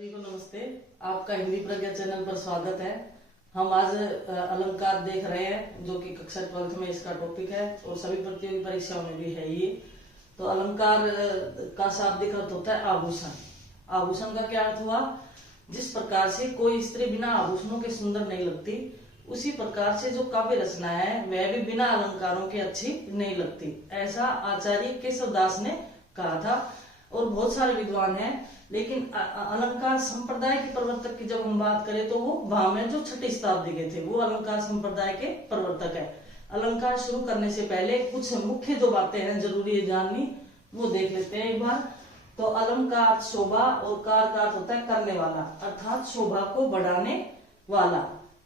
सभी को नमस्ते। आपका हिंदी प्रज्ञा चैनल पर स्वागत है। हम आज अलंकार देख रहे हैं, जो कि कक्षा 12th में इसका टॉपिक है और सभी प्रतियोगी परीक्षाओं में भी है ये। तो अलंकार का शाब्दिक अर्थ होता है आभूषण। आभूषण का क्या अर्थ हुआ? जिस प्रकार से कोई स्त्री बिना आभूषणों के सुंदर नहीं लगती, उसी प्रकार से जो काव्य रचना है वह भी बिना अलंकारों के अच्छी नहीं लगती। ऐसा आचार्य केशवदास ने कहा था। और बहुत सारे विद्वान हैं, लेकिन अलंकार संप्रदाय के प्रवर्तक की जब हम बात करें तो वो भामह जो 6ठी शताब्दी के थे, वो अलंकार संप्रदाय के प्रवर्तक है। अलंकार शुरू करने से पहले कुछ मुख्य जो बातें हैं जरूरी है जाननी, वो देख लेते हैं एक बार। तो अलंकार शोभा, और कार का अर्थ होता है करने वाला, अर्थात शोभा को बढ़ाने वाला।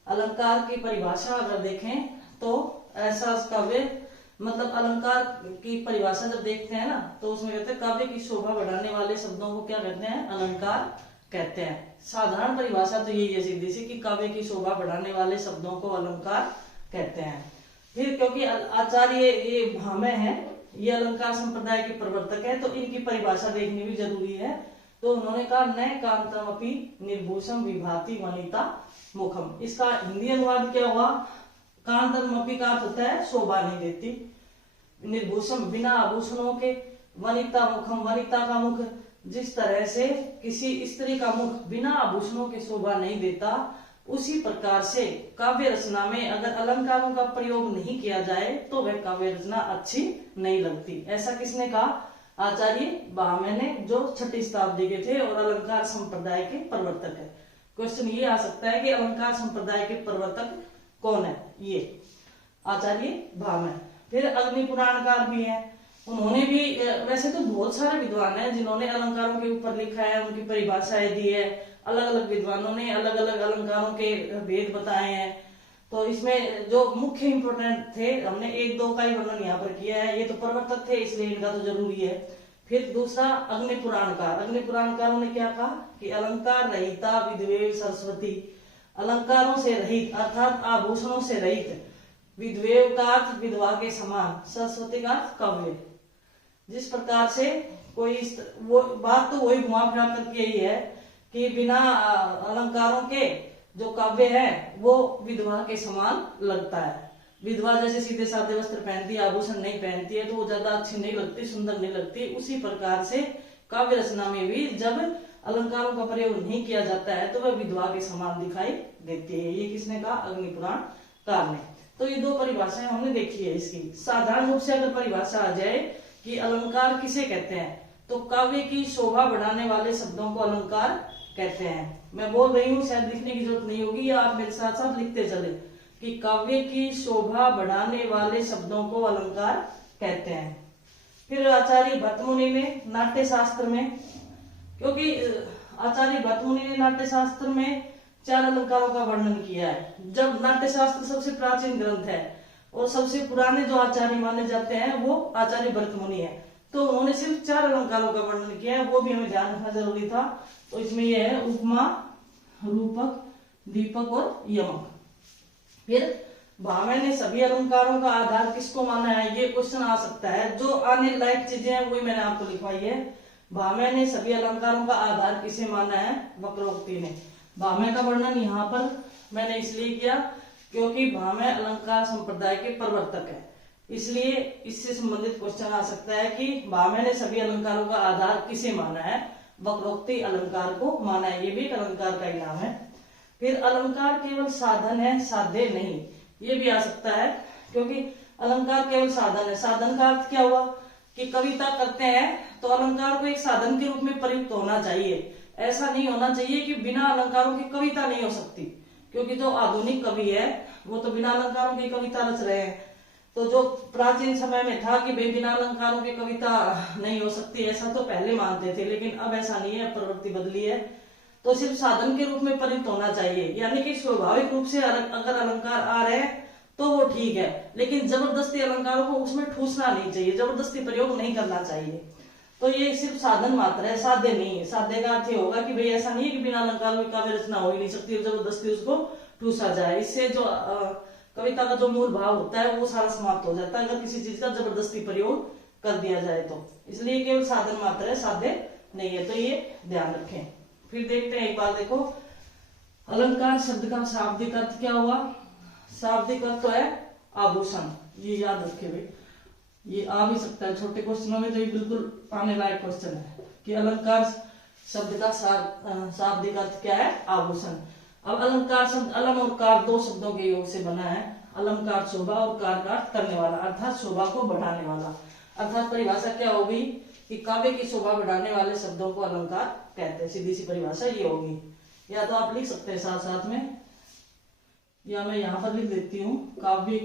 अलंकार की परिभाषा अगर देखें तो ऐसा काव्य, मतलब अलंकार की परिभाषा जब देखते हैं ना, तो उसमें कहते हैं काव्य की शोभा बढ़ाने वाले शब्दों को क्या कहते हैं? अलंकार कहते हैं। साधारण परिभाषा तो यही है सीधी सी, कि काव्य की शोभा बढ़ाने वाले शब्दों को अलंकार कहते हैं। फिर क्योंकि आचार्य ये भामह है, ये अलंकार संप्रदाय के प्रवर्तक है, तो इनकी परिभाषा देखनी भी जरूरी है। तो उन्होंने कहा न कांतमपि निर्भूषम विभाति वनिता मुखम। इसका हिंदी अनुवाद क्या हुआ? कांतमपि का अर्थ होता है शोभा नहीं देती, निर्भूषम बिना आभूषणों के, वनिता मुखम वनिता का मुख, जिस तरह से किसी स्त्री का मुख बिना आभूषणों के शोभा नहीं देता, उसी प्रकार से काव्य रचना में अगर अलंकारों का प्रयोग नहीं किया जाए तो वह काव्य रचना अच्छी नहीं लगती। ऐसा किसने कहा? आचार्य भामह ने, जो 6ठी शताब्दी के थे और अलंकार संप्रदाय के प्रवर्तक है। क्वेश्चन ये आ सकता है कि अलंकार संप्रदाय के प्रवर्तक कौन है? ये आचार्य भामह। फिर अग्नि पुराणकार भी है, उन्होंने भी, वैसे तो बहुत सारे विद्वान हैं जिन्होंने अलंकारों के ऊपर लिखा है, उनकी परिभाषाएं दी है। अलग अलग विद्वानों ने अलग अलग अलंकारों के भेद बताए हैं। तो इसमें जो मुख्य इंपोर्टेंट थे, हमने एक दो का ही वर्णन यहाँ पर किया है। ये तो प्रवर्तक थे, इसलिए इनका तो जरूरी है। फिर दूसरा अग्नि पुराणकार। अग्नि पुराणकारों ने क्या कहा कि अलंकार रहिता विद्वेव सरस्वती, अलंकारों से रहित अर्थात आभूषणों से रहित, विद्वेव का अर्थ विधवा के समान, सरस्वती का अर्थ काव्य। जिस प्रकार से कोई, वो बात तो वही घुमा फिरा करके यही है कि बिना अलंकारों के जो काव्य है वो विधवा के समान लगता है। विधवा जैसे सीधे साधे वस्त्र पहनती है, आभूषण नहीं पहनती है, तो वो ज्यादा अच्छी नहीं लगती, सुंदर नहीं लगती। उसी प्रकार से काव्य रचना में भी जब अलंकारों का प्रयोग नहीं किया जाता है तो वह विधवा के समान दिखाई देती है। ये किसने कहा? अग्नि पुराणकार ने। तो ये दो परिभाषाएं हमने देखी है इसकी। साधारण रूप से अगर परिभाषा आ जाए कि अलंकार किसे कहते हैं, तो काव्य की शोभा बढ़ाने वाले शब्दों को अलंकार कहते हैं। मैं बोल रही हूँ, शायद लिखने की जरूरत नहीं होगी, या आप मेरे साथ साथ लिखते चले कि काव्य की शोभा बढ़ाने वाले शब्दों को अलंकार कहते हैं। फिर आचार्य भट्टमुनि ने नाट्य शास्त्र में, क्योंकि आचार्य भट्टमुनि ने नाट्य शास्त्र में 4 अलंकारों का वर्णन किया है। जब नाट्य शास्त्र सबसे प्राचीन ग्रंथ है और सबसे पुराने जो आचार्य माने जाते हैं वो आचार्य भट्टमुनि है, तो उन्होंने सिर्फ 4 अलंकारों का वर्णन किया है, वो भी हमें ध्यान रखना जरूरी था। तो इसमें यह है उपमा, रूपक, दीपक और यमक। फिर भामह ने सभी अलंकारों का आधार किसको माना है? ये क्वेश्चन आ सकता है। जो आने लायक चीजें हैं वही मैंने आपको लिखवाई है। भामह ने सभी अलंकारों का आधार किसे माना है? वक्रोक्ति ने। भामह का वर्णन यहाँ पर मैंने इसलिए किया क्योंकि भामह अलंकार संप्रदाय के प्रवर्तक है, इसलिए इससे संबंधित क्वेश्चन आ सकता है कि भामह ने सभी अलंकारों का आधार किसे माना है? वक्रोक्ति अलंकार को माना है। ये भी एक अलंकार का ही नाम है। फिर अलंकार केवल साधन है, साध्य नहीं, ये भी आ सकता है, क्योंकि अलंकार केवल साधन है। साधन का अर्थ क्या हुआ कि कविता करते हैं तो अलंकार को एक साधन के रूप में प्रयुक्त होना चाहिए। ऐसा नहीं होना चाहिए कि बिना अलंकारों की कविता नहीं हो सकती, क्योंकि जो आधुनिक कवि है वो तो बिना अलंकारों की कविता रच रहे हैं। तो जो प्राचीन समय में था कि भाई बिना अलंकारों की कविता नहीं हो सकती, ऐसा तो पहले मानते थे, लेकिन अब ऐसा नहीं है, प्रवृत्ति बदली है। तो सिर्फ साधन के रूप में प्रयुक्त होना चाहिए, यानी कि स्वाभाविक रूप से अगर अलंकार आ रहे हैं तो वो ठीक है, लेकिन जबरदस्ती अलंकारों को उसमें ठूसना नहीं चाहिए, जबरदस्ती प्रयोग नहीं करना चाहिए। तो ये सिर्फ साधन मात्र है, साध्य नहीं है। साध्य का अर्थ होगा कि भाई ऐसा नहीं है कि बिना अलंकारों की काव्य रचना हो ही नहीं सकती, जबरदस्ती उसको ठूसा जाए। इससे जो कविता का जो मूल भाव होता है वो सारा समाप्त हो जाता है, अगर किसी चीज का जबरदस्ती प्रयोग कर दिया जाए तो। इसलिए केवल साधन मात्र है, साध्य नहीं है, तो ये ध्यान रखें। फिर देखते हैं एक बार, देखो अलंकार शब्द का शाब्दिक अर्थ क्या हुआ। शाब्दिक अर्थ तो है आभूषण, ये याद रखे भाई, ये आ भी सकता है छोटे क्वेश्चनों में, तो ये बिल्कुल आने लायक क्वेश्चन है कि अलंकार शब्द का शाब्दिक अर्थ क्या है, आभूषण। अब अलंकार शब्द अलम और कार दो शब्दों के योग से बना है। अलंकार शोभा और कार का अर्थ करने वाला, अर्थात शोभा को बढ़ाने वाला। अर्थात परिभाषा क्या होगी कि काव्य की शोभा बढ़ाने वाले शब्दों को अलंकार कहते हैं। सीधी सी परिभाषा ये होगी। या तो आप लिख सकते हैं साथ साथ में, या मैं यहां पर लिख देती हूँ, काव्य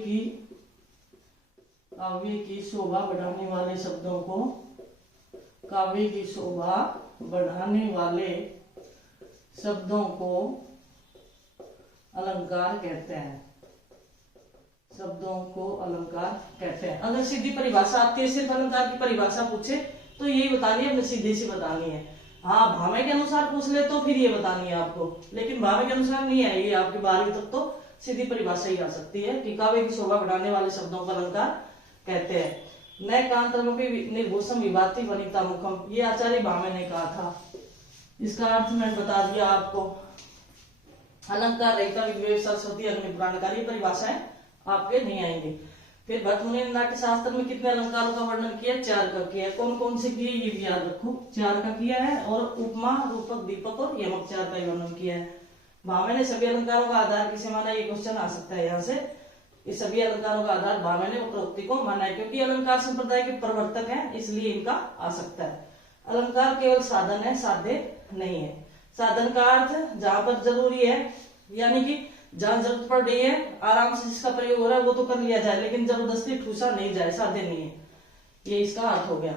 की शोभा बढ़ाने वाले शब्दों को, काव्य की शोभा बढ़ाने वाले शब्दों को अलंकार कहते हैं। शब्दों को अलंकार कहते हैं। अगर सीधी परिभाषा आती है, सिर्फ अलंकार की परिभाषा पूछे तो यही बतानी है, अपने सीधे से बतानी है। हाँ भावे के अनुसार पूछ ले तो फिर ये बतानी है आपको, लेकिन भावे के अनुसार नहीं आएगी आपके 12वीं तक, तो सीधी परिभाषा ही आ सकती है कि काव्य की शोभा बढ़ाने वाले शब्दों को अलंकार कहते हैं। नए कांतरमपि निर्भूषम विभाति वनिता मुखम, ये आचार्य भावे ने कहा था। इसका अर्थ मैं बता दिया आपको। अलंकार रहिता विवेक सरस्वती अग्नि पुराणकारी परिभाषाएं आपके नहीं आएंगे। फिर भट्ट मुनि ने नाट्य शास्त्र में कितने अलंकारों का वर्णन किया, 4 का किया। कौन कौन से किए ये भी याद रखो, 4 का किया है। और उपमा, रूपक, दीपक और यमक 4 का वर्णन किया है। भावे ने सभी अलंकारों का आधार किसे माना, ये क्वेश्चन आ सकता है यहाँ से। इस सभी अलंकारों का आधार भावे ने वक्रोक्ति को माना है, क्योंकि अलंकार संप्रदाय के प्रवर्तक हैं, इसलिए इनका आ सकता है। अलंकार केवल साधन है, साध्य नहीं है। साधन का अर्थ जहां पर जरूरी है, यानी कि जहां जरूरत पड़ रही है, आराम से जिसका प्रयोग हो रहा है वो तो कर लिया जाए, लेकिन जबरदस्ती ठूसा नहीं जाए, साध्य नहीं है। ये इसका अर्थ हो गया।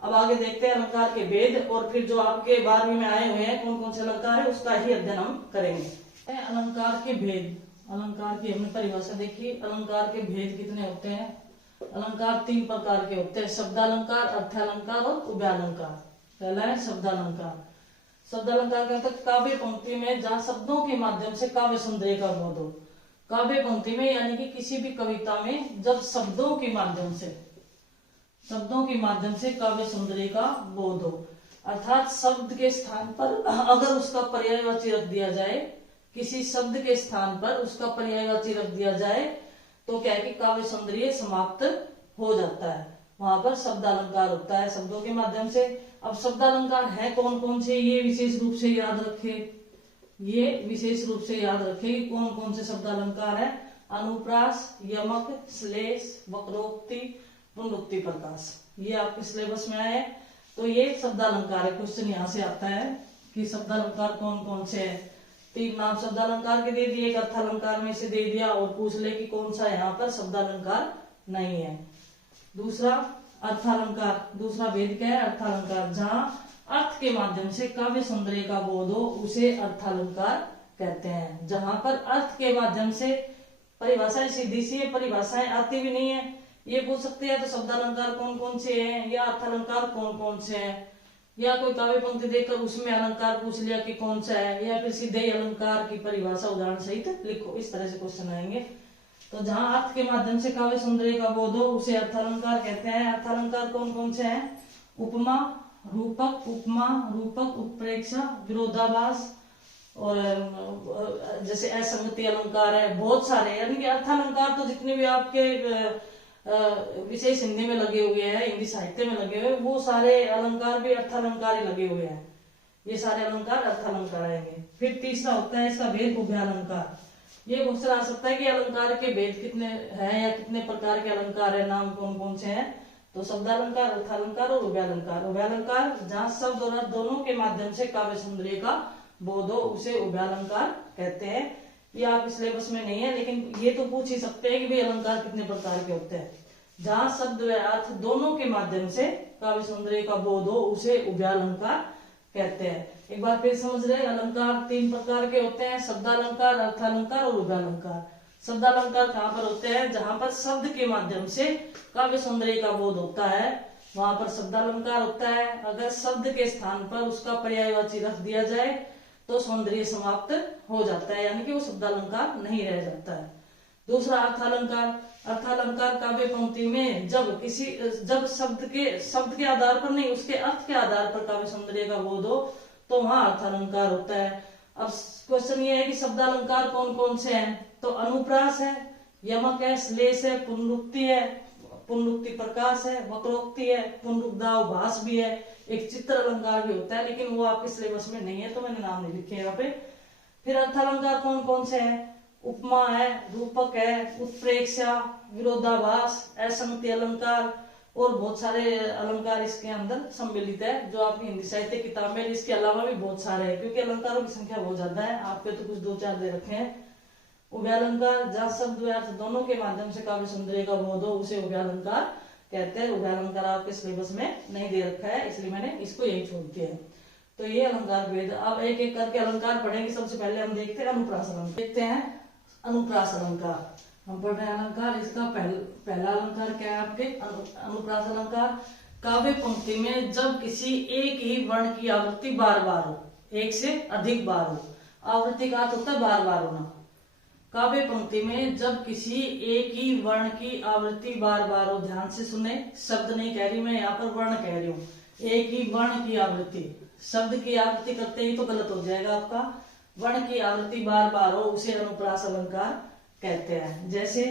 अब आगे देखते हैं अलंकार के भेद, और फिर जो आपके 12वीं में आए हुए हैं कौन कौन से अलंकार है उसका ही अध्ययन हम करेंगे। अलंकार के भेद, अलंकार की हमने परिभाषा देखी। अलंकार के भेद कितने होते हैं। अलंकार 3 प्रकार के होते हैं, शब्दालंकार, अर्थालंकार और उभयालंकार। पहला है शब्दालंकार। शब्दालंकार का मतलब काव्य पंक्ति में जहां शब्दों के माध्यम से काव्य सौंदर्य का बोध हो। काव्य पंक्ति में यानी कि किसी भी कविता में जब शब्दों के माध्यम से काव्य सौंदर्य का बोध हो, अर्थात शब्द के स्थान पर अगर उसका पर्यायवाची रख दिया जाए, किसी शब्द के स्थान पर उसका पर्यायवाची रख दिया जाए तो क्या है कि काव्य सौंदर्य समाप्त हो जाता है। वहां पर शब्दालंकार होता है शब्दों के माध्यम से। अब शब्दालंकार है कौन कौन से, ये विशेष रूप से याद रखे, कि कौन कौन से शब्दालंकार है। अनुप्रास, यमक, श्लेष, वक्रोक्ति, पुनरुक्ति, प्रकाश, ये आपके सिलेबस में आए। तो ये शब्दालंकार है। क्वेश्चन यहाँ से आता है कि शब्दालंकार कौन कौन से है। 3 नाम शब्दालंकार के दे दिए, एक अर्थालंकार में से दे दिया, और पूछ ले कि कौन सा यहाँ पर शब्दालंकार नहीं है। दूसरा अर्थालंकार, दूसरा भेद क्या है, अर्थालंकार। जहां अर्थ के माध्यम से काव्य सौंदर्य का बोध हो उसे अर्थालंकार कहते हैं। जहां पर अर्थ के माध्यम से, परिभाषाएं सीधी सी है, परिभाषाएं आती भी नहीं है, ये पूछ सकते हैं तो शब्दालंकार कौन कौन से हैं या अर्थालंकार कौन कौन से हैं, या कोई काव्य पंक्ति देखकर उसमें अलंकार पूछ लिया कि कौन सा है, या फिर सीधे ही अलंकार की परिभाषा उदाहरण सहित लिखो। इस तरह से क्वेश्चन आएंगे। तो जहां अर्थ के माध्यम से काव्य सौंदर्य का बोध हो उसे अर्थालंकार कहते हैं। अर्थालंकार कौन कौन से हैं, उपमा, रूपक, उत्प्रेक्षा, विरोधाभास, और जैसे असंगति अलंकार है, बहुत सारे। यानी कि अर्थालंकार तो जितने भी आपके विशेष हिंदी में लगे हुए हैं, हिंदी साहित्य में लगे हुए, वो सारे अलंकार भी अर्थालंकार ही लगे हुए हैं। ये सारे अलंकार अर्थालंकार आएंगे। फिर तीसरा होता है इसका भेद, उभयालंकार। ये क्वेश्चन आ सकता है कि अलंकार के भेद कितने हैं या कितने प्रकार के अलंकार है, नाम कौन कौन से हैं। तो शब्दालंकार, अर्थालंकार और उभयालंकार। उभयालंकार जहां शब्द और अर्थ दोनों के माध्यम से काव्य सौंदर्य का बोध हो उसे उभयालंकार कहते हैं। ये आपके सिलेबस में नहीं है, लेकिन ये तो पूछ ही सकते हैं कि भाई अलंकार कितने प्रकार के होते हैं। जहां शब्द व अर्थ दोनों के माध्यम से काव्य सौंदर्य का बोध हो उसे उभयालंकार कहते हैं। एक बार फिर समझ रहे, अलंकार 3 प्रकार के होते हैं, शब्दालंकार, अर्थालंकार और उभयालंकार। शब्दालंकार कहाँ पर होते हैं, जहां पर शब्द के माध्यम से काव्य सौंदर्य का बोध होता है वहां पर शब्दालंकार होता है। अगर शब्द के स्थान पर उसका पर्यायवाची रख दिया जाए तो सौंदर्य समाप्त हो जाता है, यानी कि वो शब्दालंकार नहीं रह जाता है। दूसरा अर्थालंकार। अर्थालंकार काव्य पंक्ति में जब शब्द के आधार पर नहीं, उसके अर्थ के आधार पर काव्य सौंदर्य का बोध हो तो वहां अर्थालंकार होता है। अब क्वेश्चन ये है कि शब्दालंकार कौन कौन से हैं, तो अनुप्रास है, यमक है, श्लेष है, पुनरुक्ति है, पुनरुक्ति प्रकाश है, वक्रोक्ति है, पुनरुक्ताव भास भी है, एक चित्र अलंकार भी होता है, लेकिन वो आपके सिलेबस में नहीं है तो मैंने नाम नहीं लिखे यहाँ पे। फिर अर्थालंकार कौन कौन से हैं, उपमा है, रूपक है, उत्प्रेक्षा, विरोधाभास, असंगति अलंकार और बहुत सारे अलंकार इसके अंदर सम्मिलित है जो आपकी हिंदी साहित्य किताब में। इसके अलावा भी बहुत सारे हैं क्योंकि अलंकारों की संख्या बहुत ज्यादा है, आपके तो कुछ 2-4 दे रखे हैं। उभयालंकार, जहाँ शब्द अर्थ दोनों के माध्यम से काव्य सौंदर्य का बोध हो उसे उभयालंकार कहते हैं। उभयालंकार आपके सिलेबस में नहीं दे रखा है इसलिए मैंने इसको यही छोड़ दिया है। तो ये अलंकार भेद। अब एक एक करके अलंकार पढ़ेंगे। सबसे पहले हम देखते हैं अनुप्रास अलंकार। देखते हैं अनुप्रास अलंकार। हम पढ़ रहे हैं अलंकार। इसका पहला अलंकार क्या है आपके, अनुप्रास अलंकार। काव्य पंक्ति में जब किसी एक ही वर्ण की आवृत्ति बार बार हो, एक से अधिक बार हो। आवृत्ति का अर्थ होता है बार बार होना। काव्य पंक्ति में जब किसी एक ही वर्ण की आवृत्ति बार बार हो, ध्यान से सुने, शब्द नहीं कह रही मैं, यहाँ पर वर्ण कह रही हूँ। एक ही वर्ण की आवृत्ति, शब्द की आवृत्ति करते ही तो गलत हो जाएगा आपका। वर्ण की आवृत्ति बार बार हो उसे अनुप्रास अलंकार कहते हैं। जैसे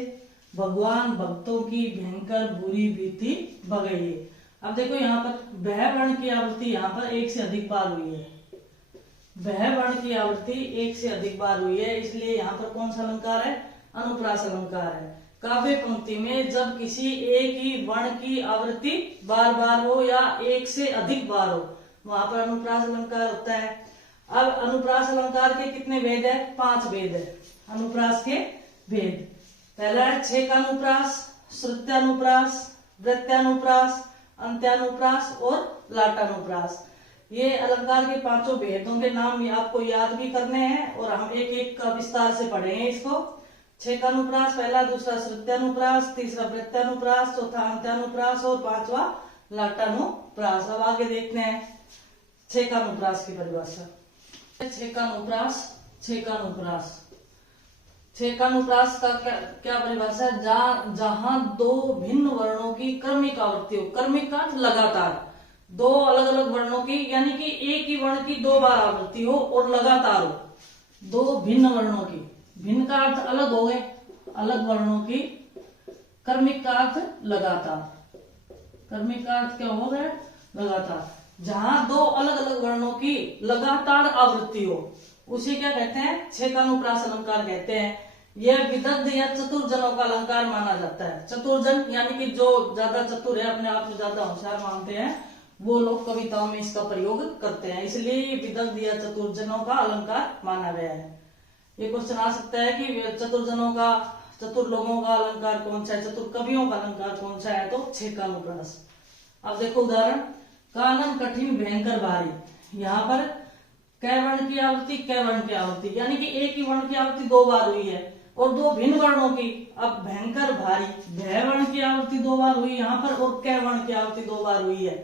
भगवान भक्तों की भयंकर बुरी बीती भगई। अब देखो यहाँ पर वह वर्ण की आवृत्ति यहाँ पर एक से अधिक बार हुई है। वह वर्ण की आवृत्ति एक से अधिक बार हुई है, इसलिए यहाँ पर कौन सा अलंकार है, अनुप्रास अलंकार है। काव्य पंक्ति में जब किसी एक ही वर्ण की आवृत्ति बार बार हो या एक से अधिक बार हो, वहां पर अनुप्रास अलंकार होता है। अब अनुप्रास अलंकार के कितने भेद है, 5 भेद है अनुप्रास के भेद। पहला है छेकानुप्रास, श्रुत्यानुप्रास, वृत्यानुप्रास, अंत्यानुप्रास और लाटानुप्रास। ये अलंकार के 5 भेदों के नाम आपको याद भी करने हैं और हम एक एक का विस्तार से पढ़ेंगे इसको। छेकानुप्रास पहला, दूसरा श्रुत्यानुप्रास, तीसरा वृत्यानुप्रास, चौथा अंत्यानुप्रास और 5वां लाटानुप्रास। अब आगे देखते हैं छेकानुप्रास की परिभाषा। छेकानुप्रास, छेकानुप्रास, छेकानुप्रास का क्या परिभाषा है, जहां 2 भिन्न वर्णों की क्रमिक आवृत्ति हो। क्रमिक का लगातार, 2 अलग अलग वर्णों की, यानी कि एक ही वर्ण की 2 बार आवृत्ति हो और लगातार हो। 2 भिन्न वर्णों की, भिन्न का अर्थ अलग हो गए, अलग वर्णों की, क्रमिक का अर्थ लगातार। क्रमिक का अर्थ क्या हो गया, लगातार। जहां 2 अलग अलग वर्णों की लगातार आवृत्ति हो उसे क्या कहते हैं, छेकानुप्रास अलंकार कहते हैं। यह विदग्ध या चतुर जनों का अलंकार माना जाता है। चतुर जन यानी कि जो ज्यादा चतुर है, अपने आप में ज्यादा होशियार मानते हैं, वो लोग कविताओं में इसका प्रयोग करते हैं, इसलिए ये विदग्ध या चतुर जनों का अलंकार माना गया है। ये क्वेश्चन आ सकता है कि चतुर जनों का, चतुर लोगों का अलंकार कौन सा है, चतुर कवियों का अलंकार कौन सा है, तो छेकानुप्रास। अब देखो उदाहरण, कानन कठिन भयंकर भारी। यहाँ पर कै वर्ण की आवृत्ति, कै वर्ण की आवृत्ति, यानी कि एक ही वर्ण की आवृत्ति 2 बार हुई है और 2 भिन्न वर्णों की। अब भयंकर भारी, भय वर्ण की आवृत्ति 2 बार हुई यहाँ पर और कै वर्ण की आवृत्ति 2 बार हुई है।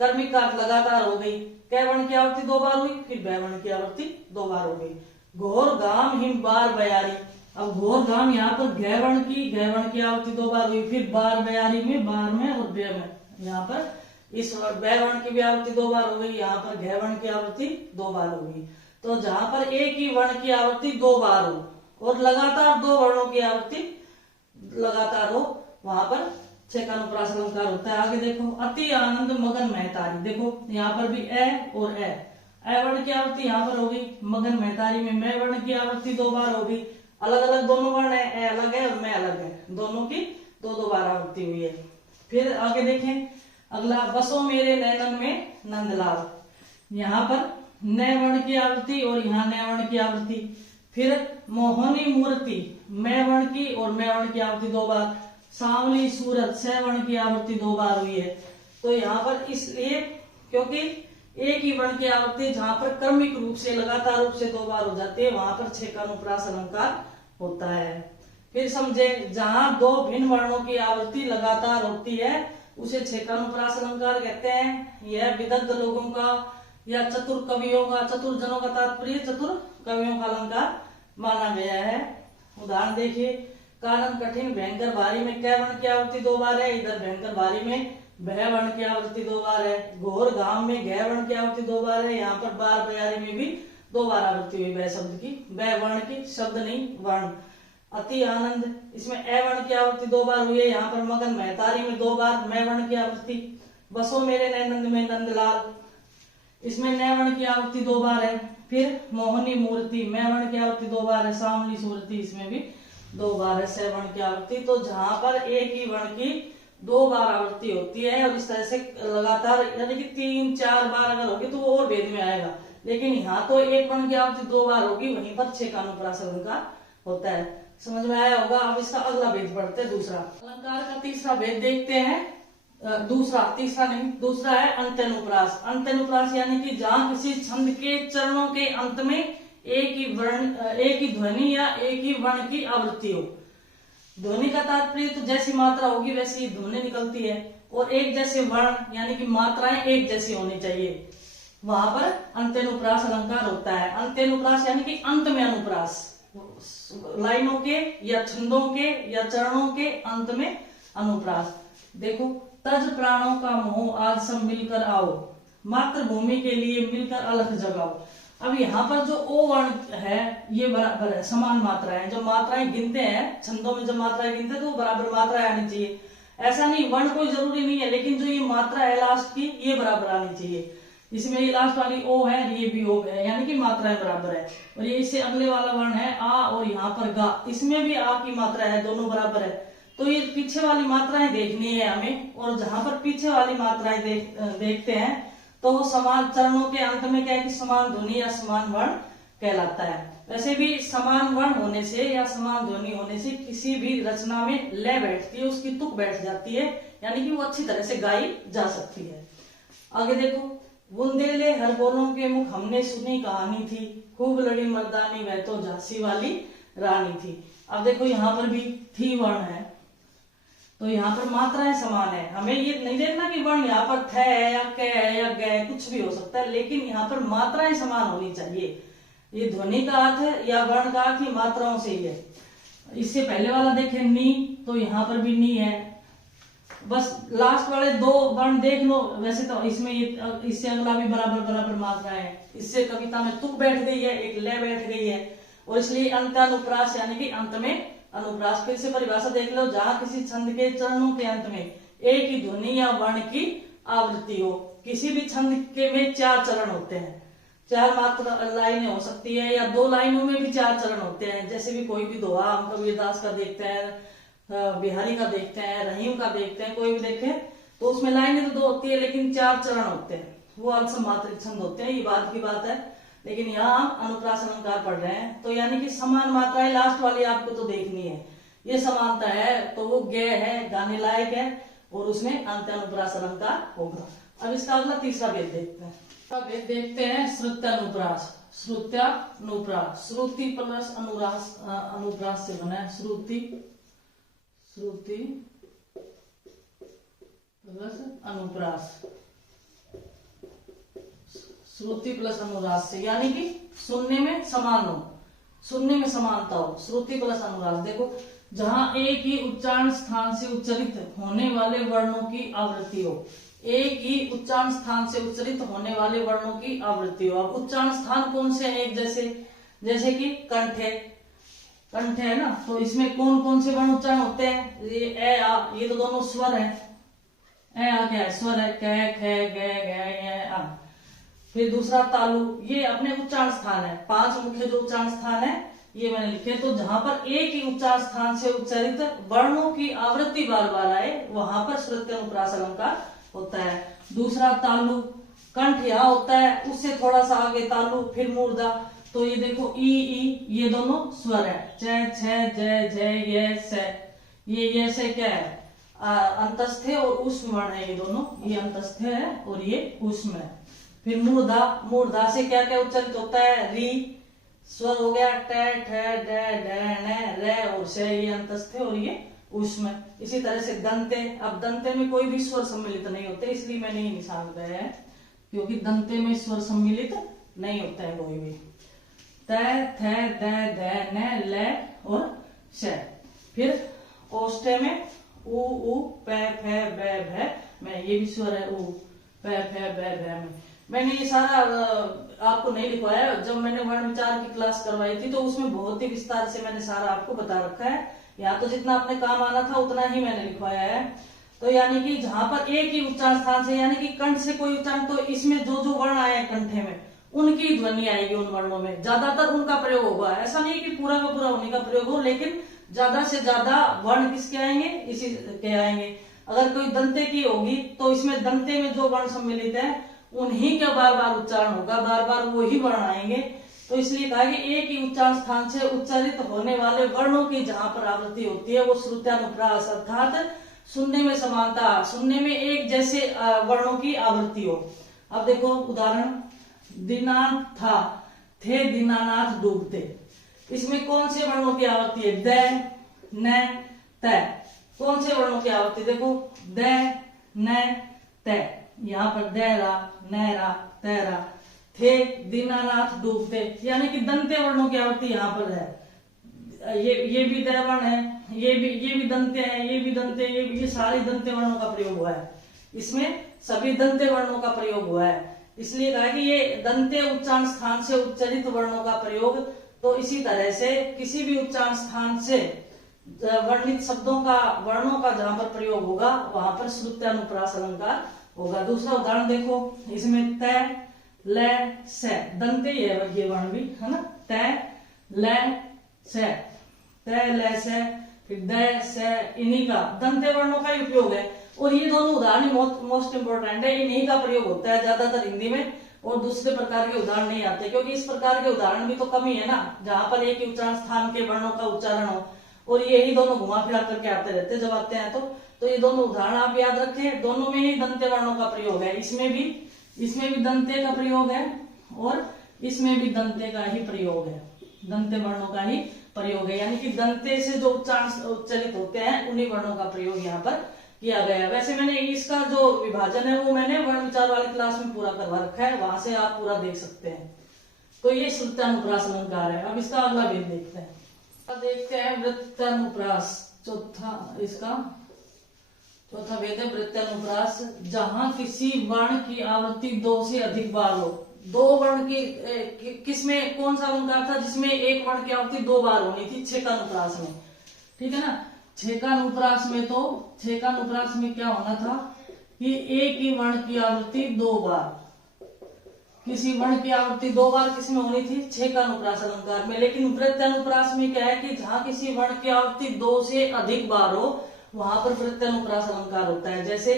कर्मिक का लगातार हो गई, कै वर्ण की आवृत्ति 2 बार हुई, फिर भय वर्ण की आवृत्ति 2 बार हो गई। घोर गाम हिम बार बयारी। अब घोर गाम यहाँ पर घ वर्ण की आवृत्ति 2 बार हुई, फिर बार बयारी में, बार में और बे में, यहाँ पर इस बै वर्ण की भी आवृत्ति 2 बार हो गई, यहाँ पर घ वर्ण की आवृत्ति 2 बार हो गई। तो जहां पर एक ही वर्ण की आवृत्ति 2 बार हो और लगातार 2 वर्णों की आवृत्ति लगातार हो, वहां पर छेकानुप्रास अलंकार होता है। आगे देखो, अति आनंद मगन महतारी। देखो यहाँ पर भी ए और ए वर्ण की आवृत्ति यहाँ पर हो गई, मगन महतारी में मैं वर्ण की आवृत्ति 2 बार हो गई। अलग अलग दोनों वर्ण है, ए अलग है और मैं अलग है, दोनों की 2-2 बार आवृत्ति हुई है। फिर आगे देखें अगला, बसो मेरे नैनन में नंदलाल। यहाँ पर नए वर्ण की आवृत्ति और यहाँ नए वर्ण की आवृत्ति। फिर मोहनी मूर्ति, मैं वर्ण की और मैं वर्ण की आवृत्ति 2 बार। सांवली सूरत, सह वर्ण की आवृत्ति 2 बार हुई है। तो यहाँ पर इसलिए क्योंकि एक ही वर्ण की आवृत्ति जहां पर क्रमिक रूप से, लगातार रूप से 2 बार हो जाती है, वहां पर छेकानुप्रास अलंकार होता है। फिर समझे, जहां 2 भिन्न वर्णों की आवृत्ति लगातार होती है उसे छेकानुप्रास अलंकार कहते हैं। यह विदग्ध लोगों का या चतुर कवियों का, चतुर जनों का तात्पर्य चतुर कवियों का अलंकार माना गया है। उदाहरण देखिए, कानन कठिन भयंकर भारी में कै वर्ण की आवृत्ति 2 बार है, इधर भयंकर भारी में भय वर्ण की आवृत्ति 2 बार है। घोर घाम में घ वर्ण की आवृत्ति 2 बार है। यहाँ पर बार बयारी में भी 2 बार आवृत्ति हुई वह शब्द की, वह वर्ण की, शब्द नहीं वर्ण। अति आनंद, इसमें ए वर्ण की आवृत्ति 2 बार हुई है। यहाँ पर मगन महतारी में 2 बार मैं वर्ण की आवृत्ति। बसो मेरे नैनंद में नंदलाल, इसमें नय वर्ण की आवृत्ति 2 बार है। फिर मोहनी मूर्ति, मैं वर्ण की आवृत्ति 2 बार है। सामली सूरती, इसमें भी 2 बार है से वर्ण की आवृत्ति। तो जहां पर एक ही वर्ण की 2 बार आवृत्ति होती है और इस तरह से लगातार यानी कि 3-4 बार अगर होगी तो वो और भेद में आएगा, लेकिन यहाँ तो एक वर्ण की आवृत्ति 2 बार होगी, वहीं पर 6 का अनुप्रास अलंकार होता है। समझ में आया होगा। अब इसका अगला भेद पढ़ते हैं, दूसरा अलंकार का तीसरा भेद देखते हैं। दूसरा है अंत्यनुप्रास। अंत्यनुप्रास यानी कि जहां किसी छंद के चरणों के अंत में एक ही ध्वनि या एक ही वर्ण की आवृत्ति हो। ध्वनि का तात्पर्य तो जैसी मात्रा होगी वैसी ध्वनि निकलती है, और एक जैसे वर्ण यानी कि मात्राएं एक जैसी होनी चाहिए, वहां पर अंत्यनुप्रास अलंकार होता है। अंत्यनुप्रास यानी कि अंत में अनुप्रास, लाइनों के या छंदों के या चरणों के अंत में अनुप्रास। देखो, तज प्राणों का मोह आज सब मिलकर आओ, मातृभूमि के लिए मिलकर अलख जगाओ। अब यहाँ पर जो ओ वर्ण है ये बराबर है, समान मात्रा है। जब मात्राएं गिनते हैं छंदों में, जब मात्राएं गिनते हैं तो बराबर मात्राएं आनी चाहिए। ऐसा नहीं वर्ण कोई जरूरी नहीं है, लेकिन जो ये मात्रा है लास्ट की ये बराबर आनी चाहिए। इसमें ये लास्ट वाली ओ है, ये भी ओ है, यानी कि मात्राएं बराबर है। और ये इससे अगले वाला वर्ण है आ, और यहाँ पर गा, इसमें भी आ की मात्रा है, दोनों बराबर है। तो ये पीछे वाली मात्राएं देखनी है हमें, और जहां पर पीछे वाली मात्राएं देखते हैं तो वो समान चरणों के अंत में क्या है कि समान ध्वनि या समान वर्ण कहलाता है। वैसे भी समान वर्ण होने से या समान ध्वनि होने से किसी भी रचना में लय बैठती है, उसकी तुक बैठ जाती है, यानी कि वो अच्छी तरह से गाई जा सकती है। आगे देखो, बुंदेले हर बोलों के मुख हमने सुनी कहानी थी, खूब लड़ी मर्दानी वह तो झांसी वाली रानी थी। अब देखो यहाँ पर भी थी वर्ण है, तो यहाँ पर मात्राएं समान है। हमें ये नहीं देखना कि वर्ण यहाँ पर थ है या क है या ग है, कुछ भी हो सकता है, लेकिन यहाँ पर मात्राएं समान होनी चाहिए। ये ध्वनि का अर्थ या वर्ण का अर्थ ही मात्राओं से ही है। इससे पहले वाला देखें नी, तो यहाँ पर भी नी है। बस लास्ट वाले 2 वर्ण देख लो। वैसे तो इसमें इससे अगला भी बराबर बराबर मात्राएं है। इससे कविता में तुक बैठ गई है, एक लय बैठ गई है, और इसलिए अंत्यानुप्रास यानी कि अंत में अनुप्रास। फिर से परिभाषा देख लो, जहां किसी छंद के चरणों के अंत में एक ही ध्वनि या वर्ण की आवृत्ति हो। किसी भी छंद के में 4 चरण होते हैं, 4 मात्रा लाइनें हो सकती है, या 2 लाइनों में भी 4 चरण होते हैं। जैसे भी कोई भी दोहा हम कबीरदास का देखते हैं, बिहारी का देखते हैं, रहीम का देखते हैं, कोई भी देखे तो उसमें लाइनें तो 2 होती है, लेकिन 4 चरण होते हैं। वो अल्पसमात्रिक छंद होते हैं, ये बात की बात है। लेकिन यहाँ हम अनुप्रास अलंकार पढ़ रहे हैं, तो यानी कि समान मात्राएं लास्ट वाली आपको तो देखनी है। ये समानता है तो वो गे है, गाने लायक है, और उसमें अंत्यानुप्रास अलंकार होगा। अब इसका अगला तीसरा भेद देखते हैं। भेद देखते हैं श्रुत्यानुप्रास। श्रुत्यानुप्रास, श्रुति प्लस अनुप्रास से बना है। श्रुति प्लस अनुप्रास, श्रुति प्लस अनुरास से, यानी कि सुनने में समान हो, सुनने में समानता हो। श्रुति प्लस अनुरास। देखो, जहां एक ही उच्चारण स्थान से उच्चरित होने वाले वर्णों की आवृत्ति हो, एक ही उच्चारण स्थान से उच्चरित होने वाले वर्णों की आवृत्ति हो। अब उच्चारण स्थान कौन से हैं? एक जैसे कि कंठ है ना, तो इसमें कौन कौन से वर्ण उच्चारण होते हैं? ये ए आ, ये तो दोनों स्वर है। ए आ क्या है? स्वर है। क ख ग आ। फिर दूसरा तालु, ये अपने उच्चारण स्थान है। 5 मुख्य जो उच्चारण स्थान है ये मैंने लिखे। तो जहां पर एक ही उच्चारण स्थान से उच्चारित वर्णों की आवृत्ति बार बार आए, वहां पर श्रुत्यानुप्रास अलंकार होता है। दूसरा तालु, कंठ यहाँ होता है, उससे थोड़ा सा आगे तालु, फिर मूर्धा। तो ये देखो ई ये दोनों स्वर है। च छ ज झ य स, ये से क्या है? अंतस्थ है और उष्म वर्ण है। ये दोनों, ये अंतस्थ है और ये उष्म है। फिर मूर्धा से क्या क्या उच्चारित होता है? री स्वर हो गया, ट ठ ड ढ न र और से, ये अंतस्थ है और ये उष्म। इसी तरह से दंते। अब दंते में कोई भी स्वर सम्मिलित नहीं होते, इसलिए मैंने ये निशान लगाया है, क्योंकि दंते में स्वर सम्मिलित नहीं होता है कोई भी। त थ द ध न ल और श। फिर ओष्ठे में उ प फ ब भ मैं, ये भी स्वर है ऊ, पै फै बै भै में। मैंने ये सारा आपको नहीं लिखवाया। जब मैंने वर्ण विचार की क्लास करवाई थी तो उसमें बहुत ही विस्तार से मैंने सारा आपको बता रखा है। यहाँ तो जितना अपने काम आना था उतना ही मैंने लिखवाया है। तो यानी कि जहां पर एक ही उच्चारण स्थान से, यानी कि कंठ से कोई उच्चारण, तो इसमें जो जो वर्ण आए कंठे में उनकी ध्वनि आएगी, उन वर्णों में ज्यादातर उनका प्रयोग होगा। ऐसा नहीं कि पूरा का पूरा उन्हीं का प्रयोग हो, लेकिन ज्यादा से ज्यादा वर्ण किसके आएंगे, इसी के आएंगे। अगर कोई दंते की होगी तो इसमें दंते में जो वर्ण सम्मिलित है उन्हीं का बार बार उच्चारण होगा, बार बार वही वर्ण आएंगे। तो इसलिए कहा कि एक ही उच्चारण स्थान से उच्चारित होने वाले वर्णों की जहां पर आवृत्ति होती है वो श्रुत्यानुप्रास, अर्थात सुनने में समानता, सुनने में एक जैसे वर्णों की आवृत्ति हो। अब देखो उदाहरण, दीनानाथ था, थे दीनानाथ डूबते, इसमें कौन से वर्णों की आवृत्ति है, द, न, त। कौन से वर्णों की आवृत्ति, देखो द, न, त। यहाँ पर दैरा, नैरा, तैरा, थे दीनानाथ डूबते, यानी कि दंते वर्णों की आवृत्ति यहाँ पर है। ये भी दै वर्ण है, ये भी दंते हैं, ये भी दंते, ये सारे दंते वर्णों का प्रयोग हुआ है। इसमें सभी दंते वर्णों का प्रयोग हुआ है। इसलिए कहा कि ये दंते उच्चारण स्थान से उच्चरित वर्णों का प्रयोग। तो इसी तरह से किसी भी उच्चारण स्थान से वर्णित शब्दों का, वर्णों का जहां पर प्रयोग होगा वहां पर श्रुत्यानुप्रास अलंकार होगा। दूसरा उदाहरण देखो, इसमें त, ल, स, दंते ही है ये वर्ण भी, है ना, त, ल, स, त, ल, स, फिर द, स, इन्हीं का दंते वर्णों का ही उपयोग है। और ये दोनों उदाहरण मोस्ट इंपोर्टेंट है, इन्हीं का प्रयोग होता है ज्यादातर हिंदी में, और दूसरे प्रकार के उदाहरण नहीं आते, क्योंकि इस प्रकार के उदाहरण भी तो कम ही है ना, जहां पर एक ही उच्चारण स्थान के वर्णों का उच्चारण हो। और यही दोनों घुमा फिरा करके आते रहते जब आते हैं तो ये दोनों उदाहरण आप याद रखें, दोनों में ही दंते वर्णों का प्रयोग है। इसमें भी दंते का प्रयोग है और इसमें भी दंते का ही प्रयोग है, दंते वर्णों का ही प्रयोग है। यानी कि दंते से जो उच्चारित होते हैं उन्हीं वर्णों का प्रयोग यहाँ पर किया गया है। वैसे मैंने इसका जो विभाजन है वो मैंने वर्ण विचार वाली क्लास में पूरा करवा रखा है, वहां से आप पूरा देख सकते हैं। तो ये श्रुत्यानुप्रास अलंकार है। अब इसका अगला भेद देखते हैं। देखते हैं वृत्तानुप्रास, चौथा भेद है वृत्तानुप्रास। जहां किसी वर्ण की आवृत्ति 2 से अधिक बार हो, 2 वर्ण की किसमें, कौन सा अलंकार था जिसमें एक वर्ण की आवृत्ति 2 बार होनी थी, छेकानुप्रास में, ठीक है ना। छेकानुप्रास में क्या होना था कि एक ही वर्ण की आवृत्ति 2 बार, किसी वर्ण की आवृत्ति 2 बार किसमें होनी थी, छेकानुप्रास अलंकार में। लेकिन वृत्तानुप्रास में क्या है कि जहां किसी वर्ण की आवृत्ति 2 से अधिक बार हो वहां पर वृत्तानुप्रास अलंकार होता है। जैसे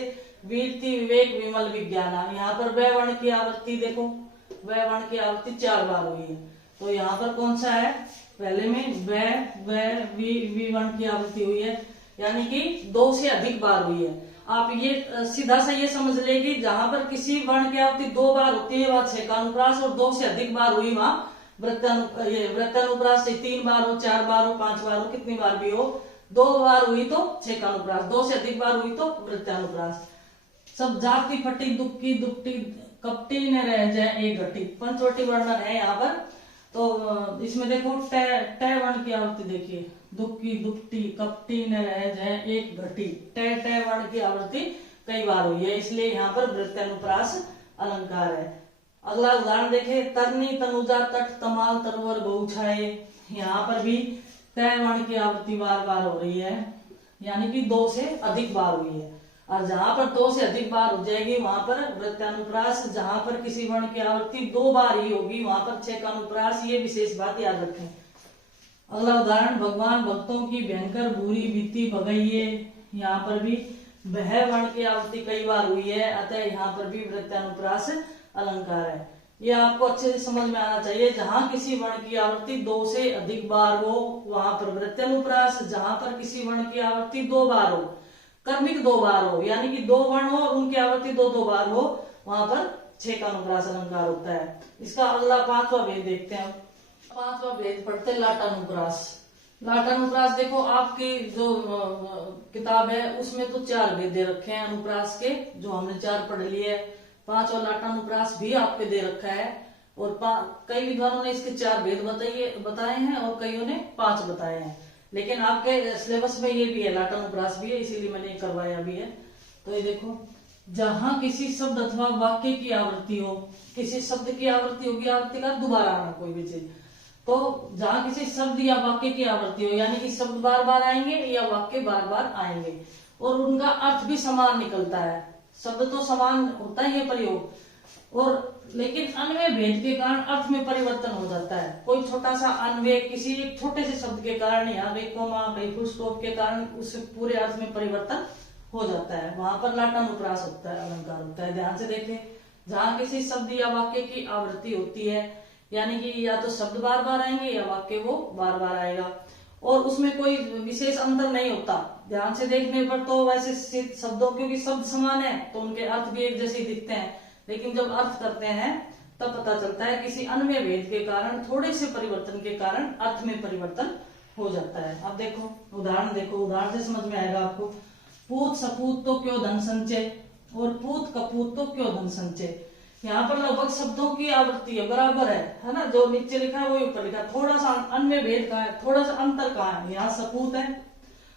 वीरति, विवेक, विमल, विज्ञाना, यहाँ पर व वर्ण की आवृत्ति देखो, व वर्ण की आवृत्ति 4 बार हुई है। तो यहाँ पर कौन सा है, पहले में व वी वर्ण की आवृत्ति हुई है, यानी कि 2 से अधिक बार हुई है। आप ये सीधा सा ये समझ ले कि जहां पर किसी वर्ण की आवृत्ति 2 बार होती है वह छेकानुप्रास, और 2 से अधिक बार हुई वहां वृत्तानुप्रास। 3 बार हो, 4 बार हो, 5 बार हो, कितनी बार भी हो, 2 बार हुई तो छेकानुप्रास, 2 से अधिक बार हुई तो वृत्तानुप्रास। सब जाति फटी, दुक्की, दुपटी, कपटी न रह जाए एक घटी, पंचवटी वर्णन है यहाँ पर। तो इसमें देखो ट वर्ण की आवृत्ति देखिए, दुक्की, दुपटी, कपटी न रह जाए एक घटी, ट वर्ण की आवृत्ति कई बार हुई है, इसलिए यहाँ पर वृत्तानुप्रास अलंकार है। अगला उदाहरण देखे, तरनी, तनुजा, तट, तमाल, तरोवर, बहुछाए, यहाँ पर भी त वर्ण की आवृत्ति बार बार हो रही है, यानी कि 2 से अधिक बार हुई है। और जहां पर 2 से अधिक बार हो जाएगी वहां पर वृत्तानुप्रास, जहां पर किसी वर्ण की आवृत्ति 2 बार ही होगी वहां पर छेकानुप्रास, ये विशेष बात याद रखें। अगला उदाहरण, भगवान भक्तों की भयंकर बुरी बीती भगइये, यहाँ पर भी वह वर्ण की आवृत्ति कई बार हुई है, अतः यहाँ पर भी वृत्तानुप्रास अलंकार है। ये आपको अच्छे से समझ में आना चाहिए। जहां किसी वर्ण की आवृत्ति 2 से अधिक बार हो वहां पर वृत्तानुप्रास, जहां पर किसी वर्ण की आवृत्ति 2 बार हो, क्रमिक 2 बार हो, यानी कि 2 वर्ण हो और उनकी आवृत्ति 2 बार हो, वहां पर छेकानुप्रास अलंकार होता है। इसका अगला 5वां भेद देखते हैं। 5वां भेद पढ़ते लाटानुप्रास। लाटानुप्रास देखो आपकी जो किताब है उसमें तो 4 भेद दे रखे हैं अनुप्रास के, जो हमने 4 पढ़ लिए। 5वां लाटानुप्रास भी आपके दे रखा है, और कई विद्वानों ने इसके 4 भेद बताए हैं और कईयों ने 5 बताए हैं, लेकिन आपके सिलेबस में ये भी है, लाटानुप्रास भी है, इसीलिए मैंने ये करवाया भी है। तो ये देखो जहां किसी शब्द अथवा वाक्य की आवृत्ति हो, किसी शब्द की आवृत्ति होगी, आवृत्ति का दोबारा आना कोई भी चीज, तो जहां किसी शब्द या वाक्य की आवृत्ति हो, यानी कि शब्द बार बार आएंगे या वाक्य बार बार आएंगे और उनका अर्थ भी समान निकलता है। शब्द तो समान होता है ये प्रयोग, और लेकिन अन्वय भेद के कारण अर्थ में परिवर्तन हो जाता है। कोई छोटा सा अन्वय किसी एक छोटे से शब्द के कारण, या कहीं कोमा कहीं फुल स्टॉप के कारण उस पूरे अर्थ में परिवर्तन हो जाता है। वहां पर लाटानुप्रास होता है, अलंकार होता है। ध्यान से देखें, जहां किसी शब्द या वाक्य की आवृत्ति होती है, यानी कि या तो शब्द बार बार आएंगे या वाक्य वो बार बार आएगा, और उसमें कोई विशेष अंतर नहीं होता। ध्यान से देखने पर तो वैसे शब्दों, क्योंकि शब्द समान है तो उनके अर्थ भी एक जैसे दिखते हैं, लेकिन जब अर्थ करते हैं तब पता चलता है किसी अन्वय भेद के कारण, थोड़े से परिवर्तन के कारण अर्थ में परिवर्तन हो जाता है। अब देखो उदाहरण, देखो उदाहरण से समझ में आएगा आपको। पूत सपूत तो क्यों धन संचय, और पूत कपूत तो क्यों धन संचय। यहाँ पर लगभग शब्दों की आवृत्ति है, बराबर है ना, जो नीचे लिखा है वही ऊपर लिखा है। थोड़ा सा अन्वय भेद कहाँ है, थोड़ा सा अंतर कहाँ है, यहाँ सपूत है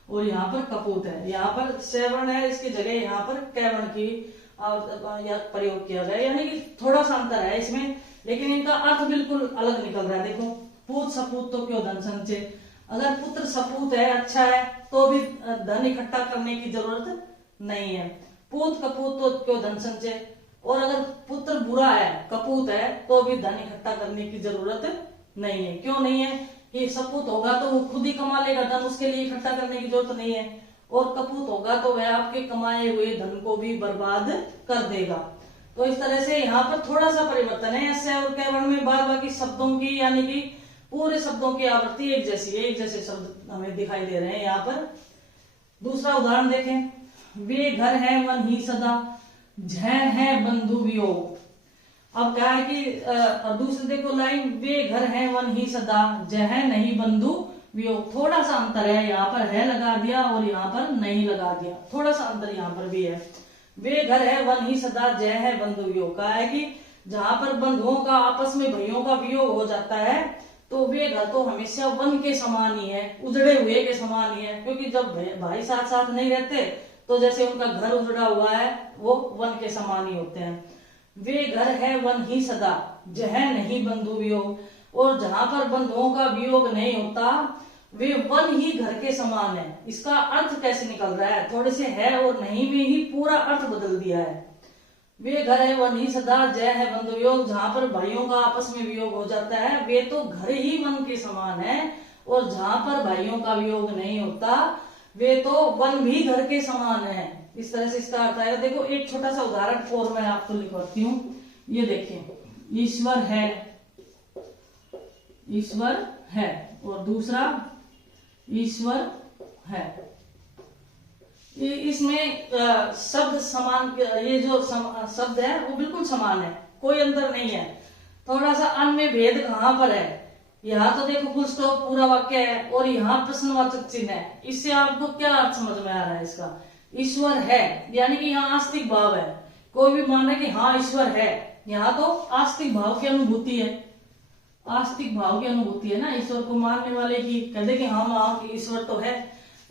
और यहाँ पर कपूत है। यहाँ पर सेवर्ण है, इसकी जगह यहाँ पर कैवर्ण की प्रयोग किया गया, यानी कि थोड़ा सा अंतर है इसमें, लेकिन इनका अर्थ बिल्कुल अलग निकल रहा है। देखो, पूत सपूत तो क्यों धन संचय, अगर पुत्र सपूत है, अच्छा है, तो भी धन इकट्ठा करने की जरूरत नहीं है। पूत कपूत तो क्यों धन संचय, और अगर पुत्र बुरा है, कपूत है, तो भी धन इकट्ठा करने की जरूरत नहीं है। क्यों नहीं है, कि सपूत होगा तो वो खुद ही कमा लेगा धन, उसके लिए इकट्ठा करने की जरूरत नहीं है, और कपूत होगा तो वह आपके कमाए हुए धन को भी बर्बाद कर देगा। तो इस तरह से यहाँ पर थोड़ा सा परिवर्तन है ऐसे और कैवर्ण में, बाद बाकी शब्दों की, यानी कि पूरे शब्दों की आवृत्ति एक जैसी है, एक जैसे शब्द हमें दिखाई दे रहे हैं यहाँ पर। दूसरा उदाहरण देखें, वे घर है वन ही सदा, झ है बंधु वियोग। अब क्या है कि दूसरे देखो लाइन, वे घर है वन ही सदा, जह नहीं बंधु वियोग। थोड़ा सा अंतर है, यहाँ पर है लगा दिया और यहाँ पर नहीं लगा दिया, थोड़ा सा अंतर यहाँ पर भी है। वे घर है वन ही सदा, जय है बंधु वियोग। कहा है कि जहां पर बंधुओं का, आपस में भाइयों का वियोग हो जाता है, तो वे घर तो हमेशा वन के समान ही है, उजड़े हुए के समान ही है, क्योंकि जब भाई साथ साथ नहीं रहते तो जैसे उनका घर उजड़ा हुआ है, वो वन के समान ही होते हैं। वे घर है वन ही सदा, जह नहीं बंधु वियोग। और जहां पर बंधुओं का वियोग नहीं होता, वे वन ही घर के समान है। इसका अर्थ कैसे निकल रहा है, थोड़े से है और नहीं में ही पूरा अर्थ बदल दिया है। वे घर है वन ही सदा, जय है बंधु वियोग। जहां पर भाइयों का आपस में वियोग हो जाता है, वे तो घर ही वन के समान है, और जहां पर भाइयों का वियोग नहीं होता, वे तो वन भी घर के समान है। इस तरह से इसका अर्थ आएगा। देखो एक छोटा सा उदाहरण और मैं आपको लिखवाती हूँ। ये देखिए, ईश्वर है, ईश्वर है, और दूसरा ईश्वर है। इसमें शब्द समान, ये जो शब्द है वो बिल्कुल समान है, कोई अंतर नहीं है। थोड़ा सा अन्य भेद कहाँ पर है, यहाँ तो देखो फुल स्टॉप पूरा वाक्य है और यहाँ प्रश्नवाचक चिन्ह है। इससे आपको क्या अर्थ समझ में आ रहा है इसका, ईश्वर है यानी कि यहाँ आस्तिक भाव है। कोई भी माने कि हाँ ईश्वर है, यहाँ तो आस्तिक भाव की अनुभूति है, आस्तिक भाव की अनुभूति है ना, ईश्वर को मानने वाले की कहते कि हाँ ईश्वर तो है,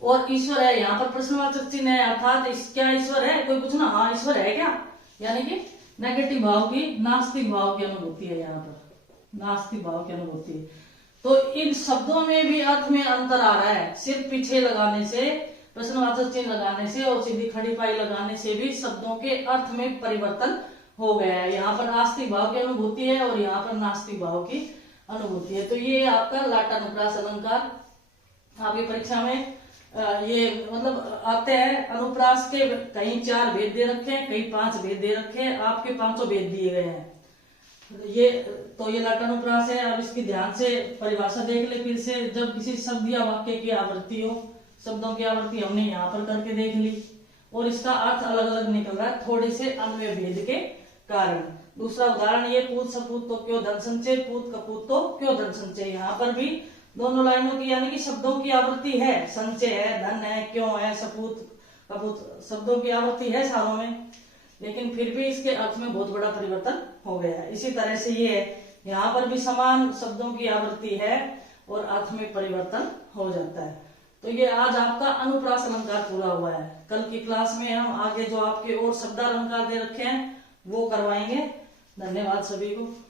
और ईश्वर है यहाँ पर प्रश्नवाचक चिन्ह है, अर्थात क्या ईश्वर है, कोई पूछना हाँ ईश्वर है क्या, यानी कि नेगेटिव भाव की, नास्तिक भाव की अनुभूति है, यहाँ पर नास्तिक भाव की अनुभूति है। तो इन शब्दों में भी अर्थ में अंतर आ रहा है। सिर्फ पीछे लगाने से, प्रश्नवाचक चिन्ह लगाने से और सीधी खड़ी पाई लगाने से भी शब्दों के अर्थ में परिवर्तन हो गया है। यहाँ पर आस्तिक भाव की अनुभूति है और यहाँ पर नास्तिक भाव की अनुभूति है। तो ये आपका लाटानुप्रास अलंकार आपकी परीक्षा में ये मतलब आते हैं। अनुप्रास के कहीं 4 भेद दे रखे हैं, कहीं 5 भेद दे रखे हैं, आपके 5 भेद दिए गए हैं। ये लाटानुप्रास है। अब इसकी ध्यान से परिभाषा देख ले फिर से। जब किसी शब्द या वाक्य की आवृत्ति हो, शब्दों की आवृत्ति हमने यहाँ पर करके देख ली और इसका अर्थ अलग अलग निकल रहा है थोड़े से अन्वय भेद के कारण। दूसरा उदाहरण ये, पूत सपूत तो क्यों धन संचय, पूत कपूत तो क्यों धन संचय। यहाँ पर भी दोनों लाइनों की यानी कि शब्दों की आवृत्ति है, संचय है, धन है, क्यों है, सपूत कपूत, शब्दों की आवृत्ति है सारों में, लेकिन फिर भी इसके अर्थ में बहुत बड़ा परिवर्तन हो गया है। इसी तरह से ये यहाँ पर भी समान शब्दों की आवृत्ति है और अर्थ में परिवर्तन हो जाता है। तो ये आज आपका अनुप्रास अलंकार पूरा हुआ है। कल की क्लास में हम आगे जो आपके और शब्दालंकार दे रखे हैं वो करवाएंगे। धन्यवाद सभी को।